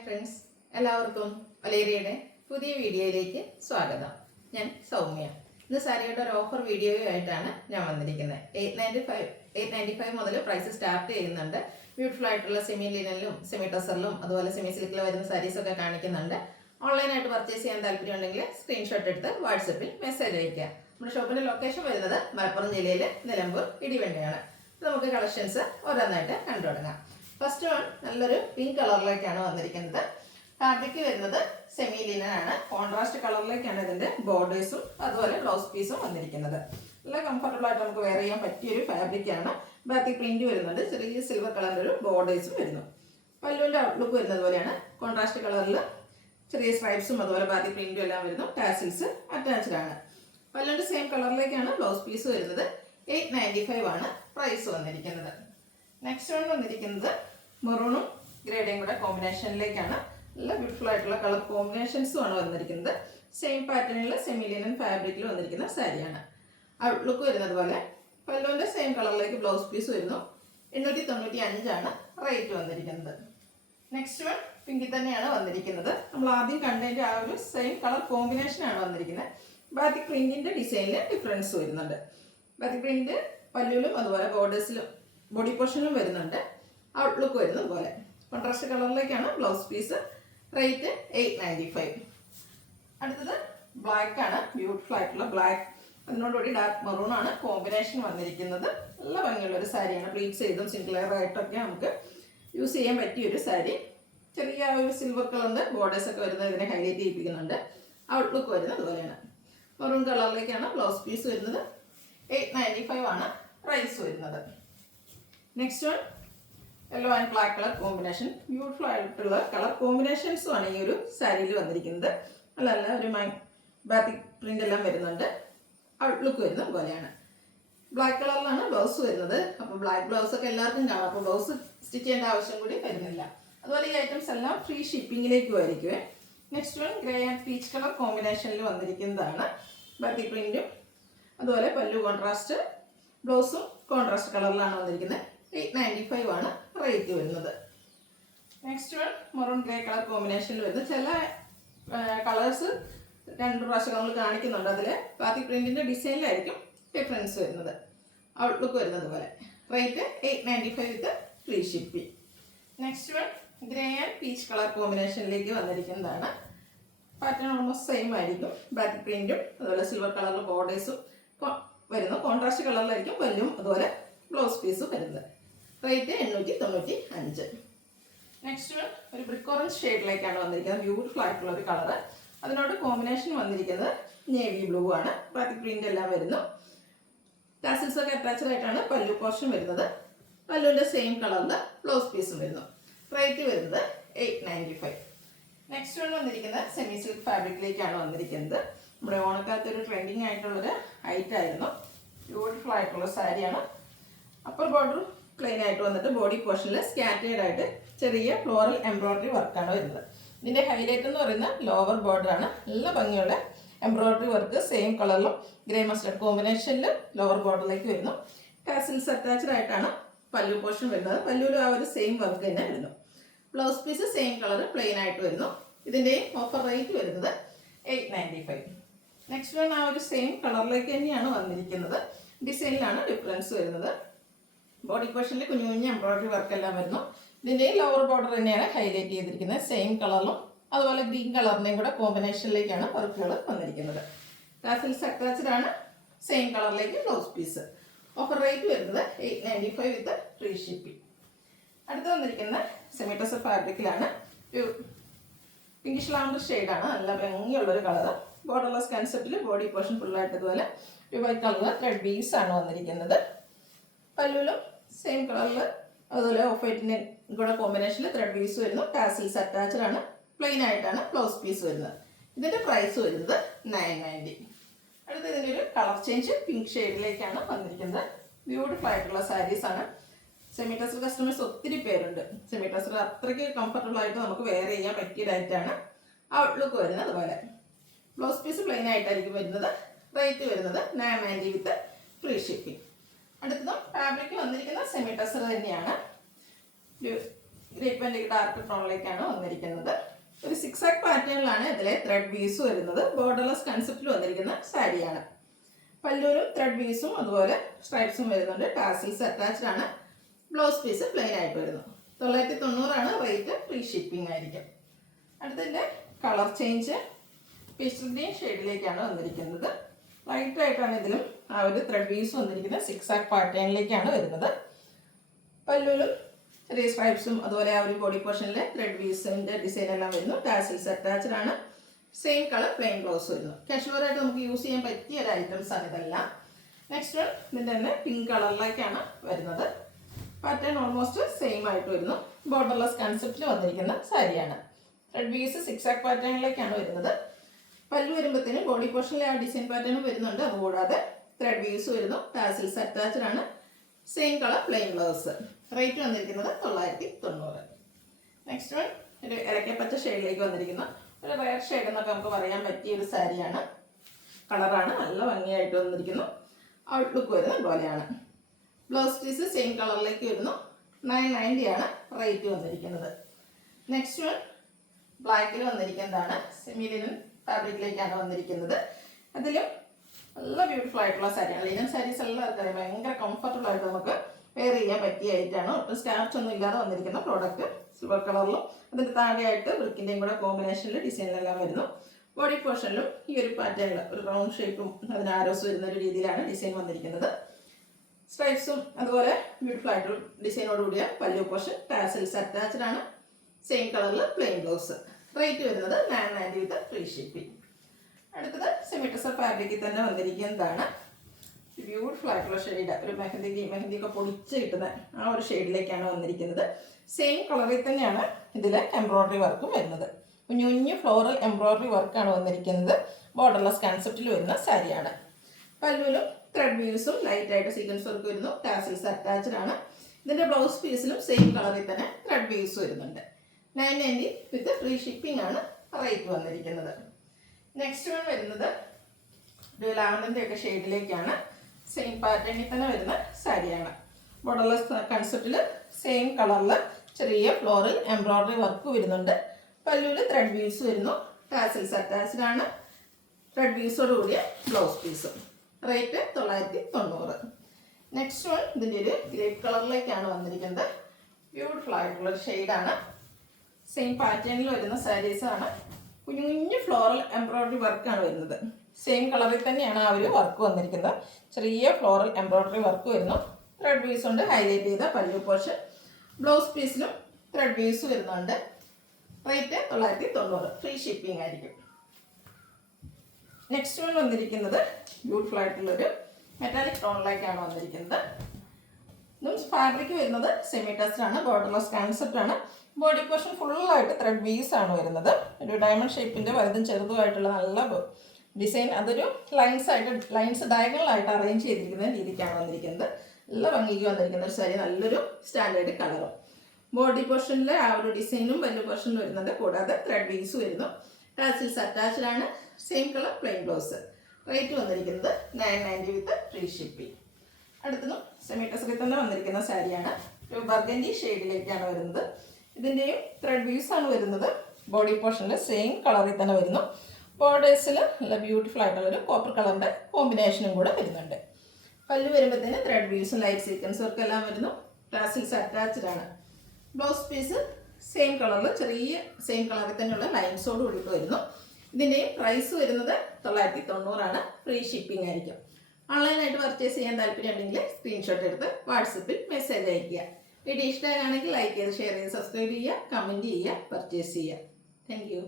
Friends, എല്ലാവർക്കും വലേറിയയുടെ പുതിയ വീഡിയോയിലേക്ക് സ്വാഗതം. ഞാൻ സൗമ്യ. ഇന്ന് സാരിയുടെ ഒരു ഓഫർ വീഡിയോയുമായിട്ടാണ് ഞാൻ വന്നിരിക്കുന്നത്. 895 മുതൽ പ്രൈസ് സ്റ്റാർട്ട് ചെയ്യുന്നുണ്ട്. ബ്യൂട്ടിഫുൾ ആയിട്ടുള്ള സെമി ലിനനിലും സെമി ടസറിലും അതുപോലെ സെമി സിൽക്കിൽ വരുന്ന സാരീസൊക്കെ കാണിക്കുന്നുണ്ട്. ഓൺലൈനായിട്ട് പർച്ചേസ് ചെയ്യാൻ താല്പര്യമുണ്ടെങ്കിൽ സ്ക്രീൻഷോട്ട് എടുത്ത് വാട്സപ്പിൽ മെസ്സേജ് അയക്കുക. നമ്മുടെ ഷോപ്പിന്റെ ലൊക്കേഷൻ വരുന്നത് മലപ്പുറം ജില്ലയിലെ നിലമ്പൂർ ഇടിവണ്ടിയാണ്. നമുക്ക് കളക്ഷൻസ് ഓരോന്നായിട്ട് കണ്ടു തുടങ്ങാം. ഫസ്റ്റ് വൺ നല്ലൊരു പിങ്ക് കളറിലേക്കാണ് വന്നിരിക്കുന്നത്. ഫാബ്രിക് വരുന്നത് സെമി ലിനൻ ആണ്. കോൺട്രാസ്റ്റ് കളറിലേക്കാണ് ഇതിന്റെ ബോർഡേഴ്സും അതുപോലെ ബ്ലൗസ് പീസും വന്നിരിക്കുന്നത്. നല്ല കംഫർട്ടബിൾ ആയിട്ട് നമുക്ക് വെയർ ചെയ്യാൻ പറ്റിയൊരു ഫാബ്രിക് ആണ്. ബാക്കി പ്രിന്റ് വരുന്നുണ്ട്. ചെറിയ സിൽവർ കളറിന്റെ ഒരു ബോർഡേഴ്സും വരുന്നു. പല്ലുവിന്റെ ഔട്ട്ലുക്ക് വരുന്നത് പോലെയാണ്. കോൺട്രാസ്റ്റ് കളറിൽ ചെറിയ സ്ട്രൈപ്സും അതുപോലെ ബാക്കി പ്രിന്റും എല്ലാം വരുന്നു. ടാസിൽസ് അറ്റാച്ച്ഡ് ആണ്. പല്ലുവിന്റെ സെയിം കളറിലേക്കാണ് ബ്ലൗസ് പീസ് വരുന്നത്. 895 ആണ് പ്രൈസ് വന്നിരിക്കുന്നത്. നെക്സ്റ്റ് വൺ വന്നിരിക്കുന്നത് മെറൂണും ഗ്രേഡയും കൂടെ കോമ്പിനേഷനിലേക്കാണ്. നല്ല ബ്യൂട്ടിഫുൾ ആയിട്ടുള്ള കളർ കോമ്പിനേഷൻസും ആണ് വന്നിരിക്കുന്നത്. സെയിം പാറ്റേണിൽ സെമി ലിനൻ ഫാബ്രിക്കിൽ വന്നിരിക്കുന്ന സാരിയാണ്. ഔട്ട്ലുക്ക് വരുന്നത് പോലെ പല്ലുവിന്റെ സെയിം കളറിലേക്ക് ബ്ലൗസ് പീസ് വരുന്നു. 895 ആണ് റേറ്റ് വന്നിരിക്കുന്നത്. നെക്സ്റ്റ് വൺ പിങ്കിൽ തന്നെയാണ് വന്നിരിക്കുന്നത്. നമ്മൾ ആദ്യം കണ്ടതിന്റെ ആ ഒരു സെയിം കളർ കോമ്പിനേഷൻ ആണ് വന്നിരിക്കുന്നത്. ബാത്തിക് പ്രിന്റിന്റെ ഡിസൈനിൽ ഡിഫറൻസ് വരുന്നുണ്ട്. ബാത്തിക് പ്രിന്റ് പല്ലുവിലും അതുപോലെ ബോർഡേഴ്സിലും ബോഡി പോർഷനിലും വരുന്നുണ്ട്. ഔട്ട്ലുക്ക് വരുന്നത് പോലെ കോൺട്രാസ്റ്റ് കളറിലേക്കാണ് ബ്ലൗസ് പീസ്. റേറ്റ് 895. അടുത്തത് ബ്ലാക്ക് ആണ്. ബ്യൂട്ടിഫുൾ ആയിട്ടുള്ള ബ്ലാക്ക്, അതിനോടുകൂടി ഡാർക്ക് മെറൂൺ ആണ് കോമ്പിനേഷൻ വന്നിരിക്കുന്നത്. നല്ല ഭംഗിയുള്ള ഒരു സാരിയാണ്. പ്ലീറ്റ്സ് ചെയ്തും സിംഗിൾ ലെയർ ആയിട്ടൊക്കെ നമുക്ക് യൂസ് ചെയ്യാൻ പറ്റിയൊരു സാരി. ചെറിയ ഒരു സിൽവർ കളറിന്റെ ബോർഡേഴ്സ് ഒക്കെ വരുന്നത് ഇതിനെ ഹൈലൈറ്റ് ചെയ്യിപ്പിക്കുന്നുണ്ട്. ഔട്ട്ലുക്ക് വരുന്നത് അതുപോലെയാണ്. മെറൂൺ കളറിലേക്കാണ് ബ്ലൗസ് പീസ് വരുന്നത്. 895 ആണ് പ്രൈസ് വരുന്നത്. Next one yellow and black colour combination. Beautiful ആയിട്ടുള്ള കളർ കോമ്പിനേഷൻസും ആണ് ഈ ഒരു സാരിയിൽ വന്നിരിക്കുന്നത്. നല്ല ഒരു ബാത്തിക് പ്രിന്റ് എല്ലാം വരുന്നുണ്ട്. ഔട്ട്ലുക്ക് വരുന്നത് പോലെയാണ്. ബ്ലാക്ക് കളറിലാണ് ബ്ലൗസ് വരുന്നത്. അപ്പോൾ ബ്ലാക്ക് ബ്ലൗസ് ഒക്കെ എല്ലാവർക്കും കാണാം. അപ്പോൾ ബ്ലൗസ് സ്റ്റിച്ച് ചെയ്യേണ്ട ആവശ്യം കൂടി വരുന്നില്ല. അതുപോലെ ഈ ഐറ്റംസ് എല്ലാം ഫ്രീ ഷിപ്പിങ്ങിലേക്കും ആയിരിക്കുമേ. Next one grey and peach colour കോമ്പിനേഷനിൽ വന്നിരിക്കുന്നതാണ്. ബാത്തിക് പ്രിന്റും അതുപോലെ പല്ലു കോൺട്രാസ്റ്റ്, ബ്ലൗസും കോൺട്രാസ്റ്റ് കളറിലാണ് വന്നിരിക്കുന്നത്. 895 ആണ് റേറ്റ് വരുന്നത്. Next one maroon grey colour കോമ്പിനേഷനിൽ വരുന്നത്. ചില കളേഴ്സ് രണ്ട് പ്രാവശ്യം നമ്മൾ കാണിക്കുന്നുണ്ട്. അതിൽ ബാത്തിക് പ്രിന്റിന്റെ ഡിസൈനിലായിരിക്കും ഡിഫറൻസ് വരുന്നത്. ഔട്ട്ലുക്ക് വരുന്നത് പോലെ. Rate 895 with free shipping. Next one grey and peach colour കോമ്പിനേഷനിലേക്ക് വന്നിരിക്കുന്നതാണ്. പാറ്റേൺ ഓൾമോസ്റ്റ് സെയിം ആയിരിക്കും. ബാത്തിക് പ്രിന്റും അതുപോലെ സിൽവർ കളറിൽ ബോർഡേഴ്സും വരുന്നു. കോൺട്രാസ്റ്റ് കളറിലായിരിക്കും പല്ലും അതുപോലെ ബ്ലൗസ് പീസും വരുന്നത്. റേറ്റ് 895. നെക്സ്റ്റ് വൺ ഒരു ബ്രിക്ക് ഓറഞ്ച് ഷെയ്ഡിലേക്കാണ് വന്നിരിക്കുന്നത്. ബ്യൂട്ടിഫുൾ ആയിട്ടുള്ള ഒരു കളറ്. അതിനോട് കോമ്പിനേഷൻ വന്നിരിക്കുന്നത് നേവി ബ്ലൂ ആണ്. ബാത്തിക് പ്രിന്റ് എല്ലാം വരുന്നു. ടാസിൽസ് ഒക്കെ അറ്റാച്ച്ഡ് ആയിട്ടാണ് പല്ലു പോർഷൻ വരുന്നത്. പല്ലുവിന്റെ സെയിം കളറിൽ ബ്ലൗസ് പീസും വരുന്നു. റേറ്റ് വരുന്നത് 895. നെക്സ്റ്റ് വൺ വന്നിരിക്കുന്നത് സെമി സിൽക്ക് ഫാബ്രിക്കിലേക്കാണ് വന്നിരിക്കുന്നത്. നമ്മുടെ ഓണക്കാലത്ത് ഒരു ട്രെൻഡിങ് ആയിട്ടുള്ളൊരു ഐറ്റം ആയിരുന്നു. ബ്യൂട്ടിഫുൾ ആയിട്ടുള്ള സാരിയാണ്. അപ്പർ ബോർഡർ പ്ലെയിൻ ആയിട്ട് വന്നിട്ട് ബോഡി പോർഷനിൽ സ്കാറ്റേഡ് ആയിട്ട് ചെറിയ ഫ്ലോറൽ എംബ്രോയിഡറി വർക്കാണ് വരുന്നത്. ഇതിന്റെ ഹൈലൈറ്റ് എന്ന് പറയുന്നത് ലോവർ ബോർഡർ ആണ്. നല്ല ഭംഗിയുള്ള എംബ്രോയിഡറി വർക്ക് സെയിം കളറിലും ഗ്രേ മസ്റ്റർഡ് കോമ്പിനേഷനിൽ ലോവർ ബോർഡറിലേക്ക് വരുന്നു. ടാസിൽസ് അറ്റാച്ച്ഡ് ആയിട്ടാണ് പല്ലു പോർഷൻ വരുന്നത്. പല്ലുവിലും ആ ഒരു സെയിം വർക്ക് തന്നെ വരുന്നു. Blouse piece same colour plain ആയിട്ട് വരുന്നു. ഇതിന്റെ ഓഫർ റേറ്റ് വരുന്നത് 895. നെക്സ്റ്റ് വൺ ആ ഒരു സെയിം കളറിലേക്ക് തന്നെയാണ് വന്നിരിക്കുന്നത്. ഡിസൈനിലാണ് ഡിഫറൻസ് വരുന്നത്. ബോഡി പോർഷനിൽ കുഞ്ഞു കുഞ്ഞു എംബ്രോയിഡറി വർക്ക് എല്ലാം വരുന്നു. ഇതിന്റെ ലോവർ ബോർഡർ തന്നെയാണ് ഹൈലൈറ്റ് ചെയ്തിരിക്കുന്നത്. സെയിം കളറിലും അതുപോലെ ഗ്രീൻ കളറിന്റെയും കൂടെ കോമ്പിനേഷനിലേക്കാണ് വർക്കുകൾ വന്നിരിക്കുന്നത്. ടാസിൽസ് അറ്റാച്ച്ഡ് ആണ്. സെയിം കളറിലേക്ക് ബ്ലൗസ് പീസ്. ഓഫർ റേറ്റ് വരുന്നത് 895 വിത്ത് ഫ്രീ ഷിപ്പിംഗ്. അടുത്ത് വന്നിരിക്കുന്ന സെമി ടസർ ഫാബ്രിക്കിലാണ്. ഒരു പിങ്കിഷ് ലാവൻഡർ ഷെയ്ഡാണ്. നല്ല ഭംഗിയുള്ളൊരു കളറ്. ബോർഡർലെസ് കൺസെപ്റ്റിൽ ബോഡി പോർഷൻ ഫുള്ളായിട്ട് ഇതുപോലെ ഒരു വൈറ്റ് കളറിൽ ത്രെഡ് ബീഡ്സ് ആണ് വന്നിരിക്കുന്നത്. പല്ലുവിലും സെയിം കളറിൽ അതുപോലെ ഓഫ് വൈറ്റിൻ്റെ കൂടെ കോമ്പിനേഷനിൽ ത്രെഡ് ബീഡ്സ് വരുന്നു. ടാസിൽസ് അറ്റാച്ച്ഡ് ആണ്. പ്ലെയിൻ ആയിട്ടാണ് ബ്ലൗസ് പീസ് വരുന്നത്. ഇതിന്റെ പ്രൈസ് വരുന്നത് 990. അടുത്ത ഇതിൻ്റെ ഒരു കളർ ചേഞ്ച് പിങ്ക് ഷെയ്ഡിലേക്കാണ് വന്നിരിക്കുന്നത്. ബ്യൂട്ടിഫുൾ ആയിട്ടുള്ള സാരീസ് ആണ്. സെമി ടസർ കസ്റ്റമേഴ്സ് ഒത്തിരി പേരുണ്ട്. സെമി ടസർ അത്രയ്ക്ക് കംഫർട്ടബിൾ ആയിട്ട് നമുക്ക് വെയർ ചെയ്യാൻ പറ്റിയ ഡയറ്റാണ്. ഔട്ട്ലുക്ക് വരുന്നത് അതുപോലെ. ബ്ലൗസ് പീസ് പ്ലെയിൻ ആയിട്ടായിരിക്കും വരുന്നത്. റേറ്റ് വരുന്നത് 990 വിത്ത് ഫ്രീ ഷിപ്പിംഗ്. അടുത്തതും ഫാബ്രിക് വന്നിരിക്കുന്ന സെമി ടസർ തന്നെയാണ്. ഗ്രേപ്പ് ആൻഡ് ഡാർക്ക് ടോണിലേക്കാണ് വന്നിരിക്കുന്നത്. ഒരു സിക്സാക് പാറ്റേണിലാണ് ഇതിലെ ത്രെഡ് വീസ് വരുന്നത്. ബോർഡർലെസ് കൺസെപ്റ്റിൽ വന്നിരിക്കുന്ന സാരിയാണ്. പല്ലൂരും ത്രെഡ് വീസും അതുപോലെ സ്ട്രൈപ്സും വരുന്നുണ്ട്. ടാസിൽസ് അറ്റാച്ച്ഡ് ആണ്. ബ്ലൗസ് പീസ് പ്ലെയിൻ ആയിട്ട് വരുന്നു. 990 റേറ്റ്. ഫ്രീ ഷിപ്പിംഗ് ആയിരിക്കും. അടുത്തതിൻ്റെ കളർ ചേഞ്ച് പേസ്റ്റൽ ഗ്രീൻ ഷെയ്ഡിലേക്കാണ് വന്നിരിക്കുന്നത്. ലൈറ്റ് ആയിട്ടാണ് ഇതിലും ആ ഒരു ത്രെഡ് വീസ് വന്നിരിക്കുന്നത്. സിക്സാക് പാറ്റേണിലേക്കാണ് വരുന്നത്. പല്ലൂരും ചെറിയ സ്ട്രൈപ്സും അതുപോലെ ആ ഒരു ബോഡി പോർഷനിലെ ത്രെഡ് വീസിൻ്റെ ഡിസൈൻ എല്ലാം വരുന്നു. ടാസിൽസ് അറ്റാച്ച്ഡ് ആണ്. സെയിം കളർ പ്ലെയിൻ ബ്ലൗസ് വരുന്നു. കാഷ്വലായിട്ട് നമുക്ക് യൂസ് ചെയ്യാൻ പറ്റിയ ഒരു ഐറ്റംസ് ആണ് ഇതെല്ലാം. നെക്സ്റ്റ് വൺ ഇതിൻ്റെ തന്നെ പിങ്ക് കളറിലേക്കാണ് വരുന്നത്. പാറ്റേൺ ഓൾമോസ്റ്റ് സെയിം ആയിട്ട് വരുന്നു. ബോർഡർലെസ് കൺസെപ്റ്റിൽ വന്നിരിക്കുന്ന സാരിയാണ്. ത്രെഡ് വീസ് സിക്സാക് പാറ്റേണിലേക്കാണ് വരുന്നത്. പല്ലു വരുമ്പോഴത്തേനും ബോഡി പോർഷനിലെ ആ ഡിസൈൻ പാറ്റേണും വരുന്നുണ്ട്. അതുകൂടാതെ ത്രെഡ് വീസ് വരുന്നു. ടാസിൽസ് അറ്റാച്ച്ഡ് ആണ്. Same colour plain blouse. Rate വന്നിരിക്കുന്നത് 990. നെക്സ്റ്റ് വൺ ഒരു ഇലക്കപ്പച്ച ഷെയ്ഡിലേക്ക് വന്നിരിക്കുന്ന ഒരു റയർ ഷെയ്ഡ് എന്നൊക്കെ നമുക്ക് പറയാൻ പറ്റിയ ഒരു സാരിയാണ്. കളറാണ് നല്ല ഭംഗിയായിട്ട് വന്നിരിക്കുന്നു. ഔട്ട്ലുക്ക് വരുന്നത് പോലെയാണ്. ബ്ലൗസ് പീസ് സെയിം കളറിലേക്ക് വരുന്നു. 990 റേറ്റ് വന്നിരിക്കുന്നത്. നെക്സ്റ്റ് വൺ ബ്ലാക്കിൽ വന്നിരിക്കുന്നതാണ്. സെമി ലിനൻ ഫാബ്രിക്കിലേക്കാണ് വന്നിരിക്കുന്നത്. അതിലും നല്ല ബ്യൂട്ടിഫുൾ ആയിട്ടുള്ള സാരിയാണ്. ലിനൻ സാരീസ് എല്ലാവർക്കും അറിയാം, ഭയങ്കര കംഫർട്ടബിൾ ആയിട്ട് നമുക്ക് വെയർ ചെയ്യാൻ പറ്റിയ ഐറ്റാണ്. ഒട്ടും സ്റ്റാർച്ച് ഒന്നും ഇല്ലാതെ വന്നിരിക്കുന്ന പ്രോഡക്റ്റ്. സിൽവർ കളറിലും അതിൻ്റെ താഴെയായിട്ട് ബ്രിക്കിൻ്റെയും കൂടെ കോമ്പിനേഷനിൽ ഡിസൈനിലെല്ലാം വരുന്നു. ബോഡി പോർഷനിലും ഈ ഒരു പാറ്റേണിൽ ഒരു റൗണ്ട് ഷേപ്പും അതിന് ആരോസ് വരുന്ന ഒരു രീതിയിലാണ് ഡിസൈൻ വന്നിരിക്കുന്നത്. സ്ട്രൈപ്സും അതുപോലെ ബ്യൂട്ടിഫുൾ ആയിട്ടുള്ള ഡിസൈനോടുകൂടിയ പല്ലു പോർഷൻ. ടാസൽസ് അറ്റാച്ച്ഡ് ആണ്. സെയിം കളറിൽ പ്ലെയിൻ ബ്ലൗസ്. റേറ്റ് വരുന്നത് 990 വിത്ത് ഫ്രീ ഷിപ്പിംഗ്. അടുത്തത് സെമി ടെസർ ഫാബ്രിക്കിൽ തന്നെ വന്നിരിക്കുന്നതാണ്. ബ്യൂട്ടിഫുൾ ആയിട്ടുള്ള ഷെയ്ഡ്. ഒരു മെഹന്തിയൊക്കെ പൊടിച്ച് കിട്ടുന്ന ആ ഒരു ഷെയ്ഡിലേക്കാണ് വന്നിരിക്കുന്നത്. സെയിം കളറിൽ തന്നെയാണ് ഇതിൽ എംബ്രോയ്ഡറി വർക്കും വരുന്നത്. കുഞ്ഞു കുഞ്ഞു ഫ്ലോറൽ എംബ്രോയ്ഡറി വർക്കാണ് വന്നിരിക്കുന്നത്. ബോർഡർലെസ് കൺസെപ്റ്റിൽ വരുന്ന സാരിയാണ്. പല്ലുവിലും ത്രെഡ് വീവ്സും ലൈറ്റായിട്ട് സീക്വൻസ് വർക്ക് വരുന്നു. ടാസിൽസ് അറ്റാച്ച്ഡ് ആണ്. ഇതിൻ്റെ ബ്ലൗസ് പീസിലും സെയിം കളറിൽ തന്നെ ത്രെഡ് വീവ്സ് വരുന്നുണ്ട്. 990 വിത്ത് ഫ്രീ ഷിപ്പിംഗ് ആണ് റേറ്റ് വന്നിരിക്കുന്നത്. നെക്സ്റ്റ് വൺ വരുന്നത് ഒരു ലാവൻഡറിൻ്റെ ഒക്കെ ഷെയ്ഡിലേക്കാണ്. സെയിം പാറ്റേണിൽ തന്നെ വരുന്ന സാരിയാണ്. ബോർഡർലെസ് കൺസെപ്റ്റിൽ സെയിം കളറിൽ ചെറിയ ഫ്ലോറൽ എംബ്രോയ്ഡറി വർക്ക് വരുന്നുണ്ട്. പല്ലുവിൽ ത്രെഡ് വീവ്സ് വരുന്നു. ടാസിൽസ് അറ്റാച്ച്ഡ് ആണ്. ത്രെഡ് വീവ്സോട് കൂടിയ ബ്ലൗസ് പീസും. റേറ്റ് 990. നെക്സ്റ്റ് വൺ ഇതിൻ്റെ ഒരു ഗ്രേപ്പ് കളറിലേക്കാണ് വന്നിരിക്കുന്നത്. ബ്യൂട്ടിഫുൾ ആയിട്ടുള്ളൊരു ഷെയ്ഡാണ്. സെയിം പാറ്റേണിൽ വരുന്ന സാരീസാണ്. കുഞ്ഞു കുഞ്ഞു ഫ്ലോറൽ എംബ്രോയ്ഡറി വർക്കാണ് വരുന്നത്. സെയിം കളറിൽ തന്നെയാണ് ആ ഒരു വർക്ക് വന്നിരിക്കുന്നത്. ചെറിയ ഫ്ലോറൽ എംബ്രോയ്ഡറി വർക്ക് വരുന്നു. ത്രെഡ് വീസ് കൊണ്ട് ഹൈലൈറ്റ് ചെയ്ത പല്ലു പോർഷൻ. ബ്ലൗസ് പീസിലും ത്രെഡ് വീസ് വരുന്നുണ്ട്. റേറ്റ് 990. ഫ്രീ ഷിപ്പിംഗ് ആയിരിക്കും. നെക്സ്റ്റ് വൺ വന്നിരിക്കുന്നത് ബ്യൂട്ടിഫുൾ ആയിട്ടുള്ളൊരു മെറ്റാലിക് ടോണിലേക്കാണ് വന്നിരിക്കുന്നത്. ഇതും ഫാബ്രിക് വരുന്നത് സെമി ടെസ്റ്റ് ആണ്. ബോർഡർലെസ് കൺസെപ്റ്റ് ആണ്. ബോഡി പോർഷൻ ഫുള്ളായിട്ട് ത്രെഡ് വീസ് ആണ് വരുന്നത്. ഒരു ഡയമണ്ട് ഷേപ്പിൻ്റെ വലുതും ചെറുതുമായിട്ടുള്ള നല്ല ഡിസൈൻ. അതൊരു ലൈൻസ് ഡയഗണലായിട്ട് അറേഞ്ച് ചെയ്തിരിക്കുന്ന രീതിക്കാണ് വന്നിരിക്കുന്നത്. നല്ല ഭംഗിക്ക് വന്നിരിക്കുന്ന ഒരു സാരി. നല്ലൊരു സ്റ്റാൻഡേർഡ് കളറും. ബോഡി പോർഷനിലെ ആ ഒരു ഡിസൈനും വലിയ പോർഷനിൽ വരുന്നുണ്ട്. കൂടാതെ ത്രെഡ് വീസ് വരുന്നു. ടാസിൽസ് അറ്റാച്ച്ഡ് ആണ്. Same colour plain blouse. Rate വന്നിരിക്കുന്നത് 990 വിത്ത് ഫ്രീ ഷിപ്പിംഗ്. അടുത്തതും സെമി ടെസറിൽ തന്നെ വന്നിരിക്കുന്ന സാരിയാണ്. ഒരു ബർഗൻഡി ഷെയ്ഡിലേക്കാണ് വരുന്നത്. ഇതിൻ്റെയും ത്രെഡ് വീവ്സ് ആണ് വരുന്നത്. ബോഡി പോർഷനിൽ സെയിം കളറിൽ തന്നെ വരുന്നു. ബോർഡേഴ്സിൽ നല്ല ബ്യൂട്ടിഫുൾ ആയിട്ടുള്ളൊരു കോപ്പർ കളറിൻ്റെ കോമ്പിനേഷനും കൂടെ വരുന്നുണ്ട്. പല്ല് വരുമ്പോഴത്തേന് ത്രെഡ് വീവ്സും ലൈറ്റ് സീക്വൻസ് വർക്ക് എല്ലാം വരുന്നു. ടാസിൽസ് അറ്റാച്ച്ഡ് ആണ്. ബ്ലൗസ് പീസ് സെയിം കളറിൽ ചെറിയ സെയിം കളറിൽ തന്നെയുള്ള ലൈൻസോട് കൂടിയിട്ട് വരുന്നു. ഇതിൻ്റെയും പ്രൈസ് വരുന്നത് 990. ഫ്രീ ഷിപ്പിംഗ് ആയിരിക്കും. ഓൺലൈനായിട്ട് പർച്ചേസ് ചെയ്യാൻ താല്പര്യമുണ്ടെങ്കിൽ സ്ക്രീൻഷോട്ട് എടുത്ത് വാട്സപ്പിൽ മെസ്സേജ് അയയ്ക്കുക. വീഡിയോ ഇഷ്ടമാണെങ്കിൽ ലൈക്ക് ചെയ്ത് ഷെയർ ചെയ്ത് സബ്സ്ക്രൈബ് ചെയ്യുക, കമൻറ്റ് ചെയ്യുക, പർച്ചേസ് ചെയ്യുക. Thank you.